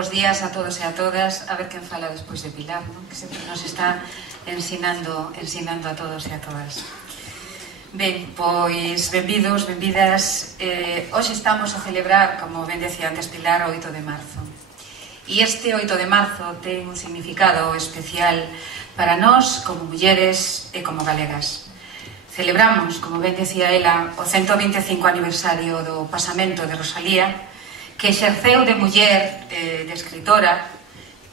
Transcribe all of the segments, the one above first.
Bos días a todos e a todas. A ver quen fala despois de Pilar, non? Que sempre nos está ensinando a todos e a todas. Ben, pois, benvidos, benvidas. Hoxe estamos a celebrar, como ben decía antes Pilar, o 8 de marzo. E este 8 de marzo ten un significado especial para nós, como mulleres e como galegas. Celebramos, como ben decía ela, o 125 aniversario do pasamento de Rosalía, que exerceu de muller, de escritora,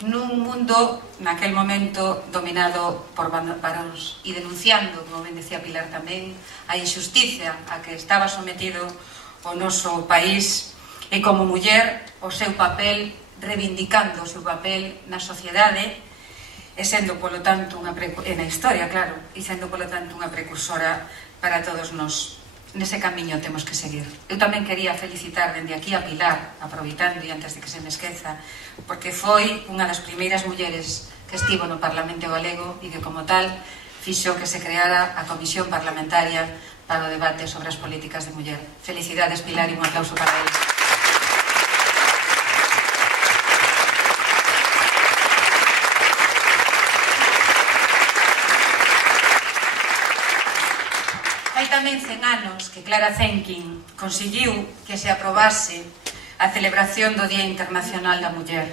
nun mundo, naquel momento, dominado por varóns e denunciando, como ben decía Pilar tamén, a injusticia a que estaba sometido o noso país e como muller o seu papel, reivindicando o seu papel na sociedade e sendo, polo tanto, na historia, claro, e sendo, polo tanto, unha precursora para todos nós. Nese camiño temos que seguir. Eu tamén quería felicitar dende aquí a Pilar, aproveitando e antes de que se me esqueza, porque foi unha das primeiras mulleres que estivo no Parlamento Galego e que, como tal, fixo que se creara a Comisión Parlamentaria para o debate sobre as políticas de muller. Felicidades, Pilar, e un aplauso para ela. Hai tamén 100 anos que Clara Zetkin conseguiu que se aprobase a celebración do Día Internacional da Muller.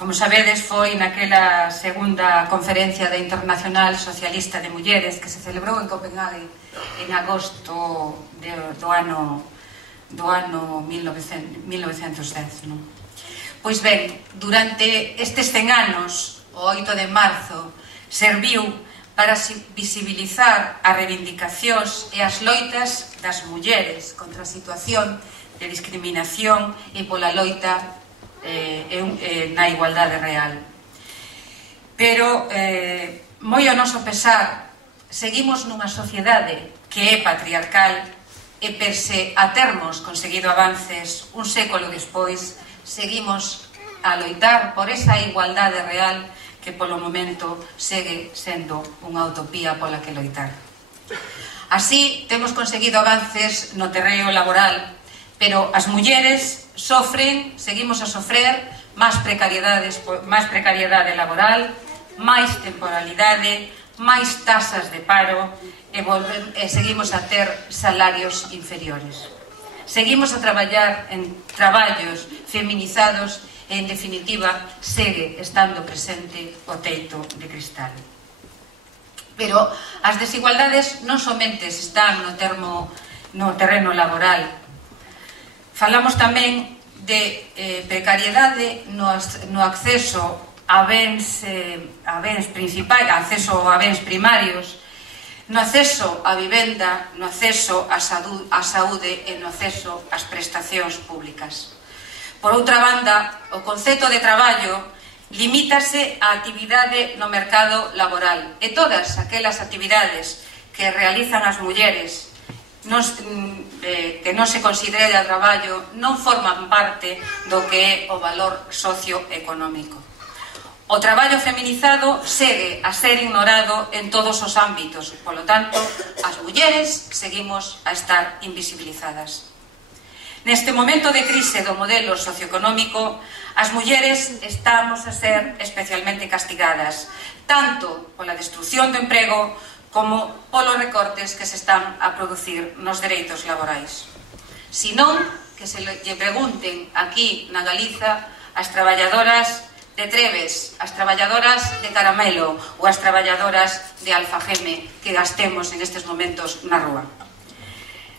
Como sabedes, foi naquela segunda conferencia da Internacional Socialista de Mulleres que se celebrou en Copenhague en agosto do ano 1910, non? Pois ben, durante estes 100 anos, o 8 de marzo, serviu para visibilizar as reivindicacións e as loitas das mulleres contra a situación de discriminación e pola loita na igualdade real. Pero, moi ao noso pesar, seguimos nunha sociedade que é patriarcal e perse a termos conseguido avances un século despois, seguimos a loitar por esa igualdade real que polo momento segue sendo unha utopía pola que loitar. Así, temos conseguido avances no terreo laboral, pero as mulleres sofren, seguimos a sofrer, máis precariedade laboral, máis temporalidade, máis tasas de paro e seguimos a ter salarios inferiores. Seguimos a traballar en traballos feminizados e, en definitiva, segue estando presente o teito de cristal. Pero as desigualdades non somente están no terreno laboral. Falamos tamén de precariedade no acceso a bens principais, acceso a bens primarios, no acceso á vivenda, no acceso á saúde e no acceso ás prestacións públicas. Por outra banda, o concepto de traballo limítase á actividade no mercado laboral e todas aquelas actividades que realizan as mulleres que non se considera traballo non forman parte do que é o valor socioeconómico. O traballo feminizado segue a ser ignorado en todos os ámbitos, polo tanto, as mulleres seguimos a estar invisibilizadas. Neste momento de crise do modelo socioeconómico, as mulleres estamos a ser especialmente castigadas, tanto pola destrucción do emprego como polos recortes que se están a producir nos dereitos laborais. Senón, que se lle pregunten aquí na Galiza as traballadoras de Treves, as traballadoras de Caramelo ou as traballadoras de Alfageme que gastemos en estes momentos na rúa.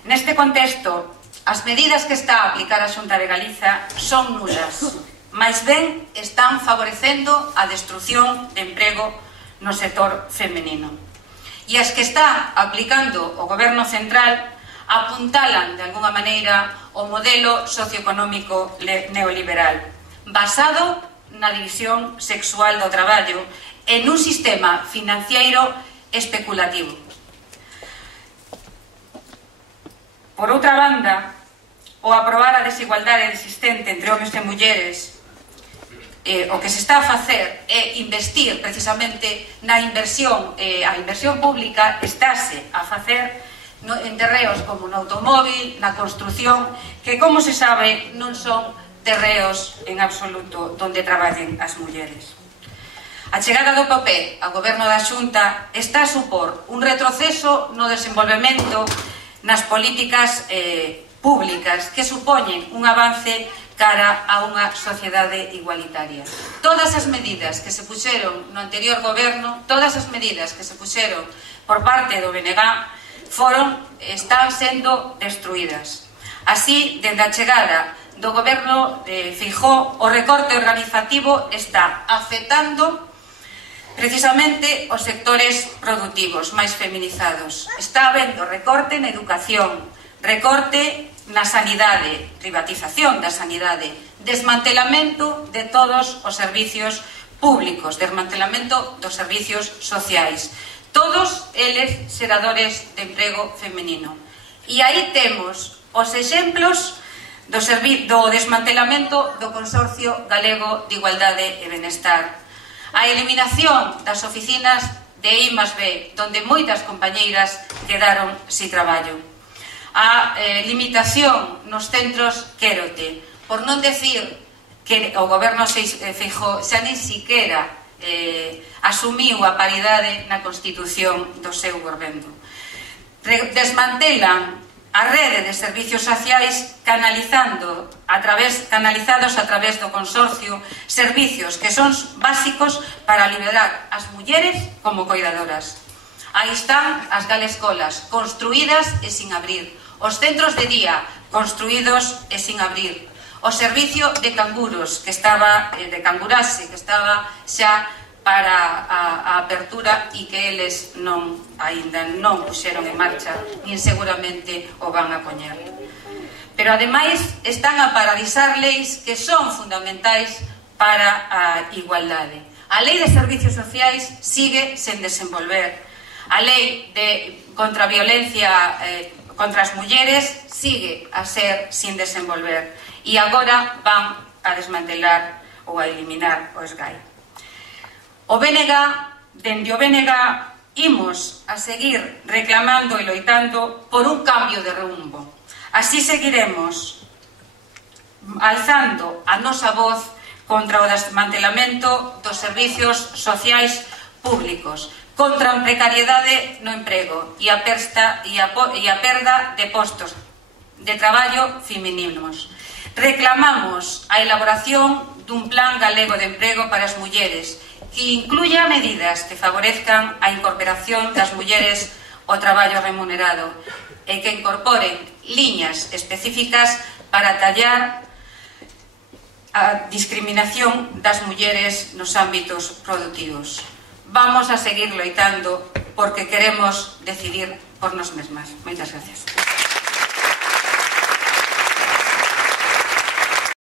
Neste contexto, as medidas que está a aplicar a Xunta de Galiza son nulas, máis ben están favorecendo a destrucción de emprego no sector femenino. E as que está aplicando o Goberno Central apuntalan de alguna maneira o modelo socioeconómico neoliberal, basado na división sexual do traballo en un sistema financiero especulativo. Por outra banda, o aprobar a desigualdade existente entre homens e mulleres, o que se está a facer é investir precisamente na inversión, a inversión pública estáse a facer en terreos como no automóvil, na construción, que, como se sabe, non son terreos en absoluto donde traballen as mulleres. A chegada do PP ao goberno da Xunta está a supor un retroceso no desenvolvemento nas políticas públicas que supoñen un avance cara a unha sociedade igualitaria. Todas as medidas que se puxeron no anterior goberno, todas as medidas que se puxeron por parte do BNG están sendo destruídas. Así, dende a chegada do goberno de Feijóo, o recorte organizativo está afectando precisamente os sectores productivos máis feminizados. Está habendo recorte na educación, recorte na sanidade, privatización da sanidade, desmantelamento de todos os servicios públicos, desmantelamento dos servicios sociais, todos eles xeradores de emprego femenino. E aí temos os exemplos do desmantelamento do Consorcio Galego de Igualdade e Benestar, a eliminación das oficinas de I+B, donde moitas compañeiras quedaron sin traballo, a limitación nos centros Quérote, por non decir que o goberno Feijóo xa nin siquiera asumiu a paridade na Constitución do seu goberno. Desmantelan a rede de servicios sociais canalizados a través do consorcio servicios que son básicos para liberar as mulleres como coidadoras. Aí están as galescolas construídas e sin abrir, os centros de día construídos e sin abrir, o servicio de canguros que estaba de cangurase que estaba xa para a apertura e que eles aínda non puxeron en marcha nin seguramente o van a poñer. Pero ademais están a paralizar leis que son fundamentais para a igualdade. A lei de servicios sociais sigue sen desenvolver. A lei contra a violencia contra as mulleres sigue a ser sin desenvolver. E agora van a desmantelar ou a eliminar o SGAI. Dende o BNG, imos a seguir reclamando e loitando por un cambio de rumbo. Así seguiremos alzando a nosa voz contra o desmantelamento dos servicios sociais públicos, contra a precariedade no emprego e a perda de postos de traballo femininos. Reclamamos a elaboración dun plan galego de emprego para as mulleres que incluya medidas que favorezcan a incorporación das mulleres ao traballo remunerado e que incorporen liñas específicas para tallar a discriminación das mulleres nos ámbitos produtivos. Vamos a seguir loitando porque queremos decidir por nós mesmas. Moitas gracias.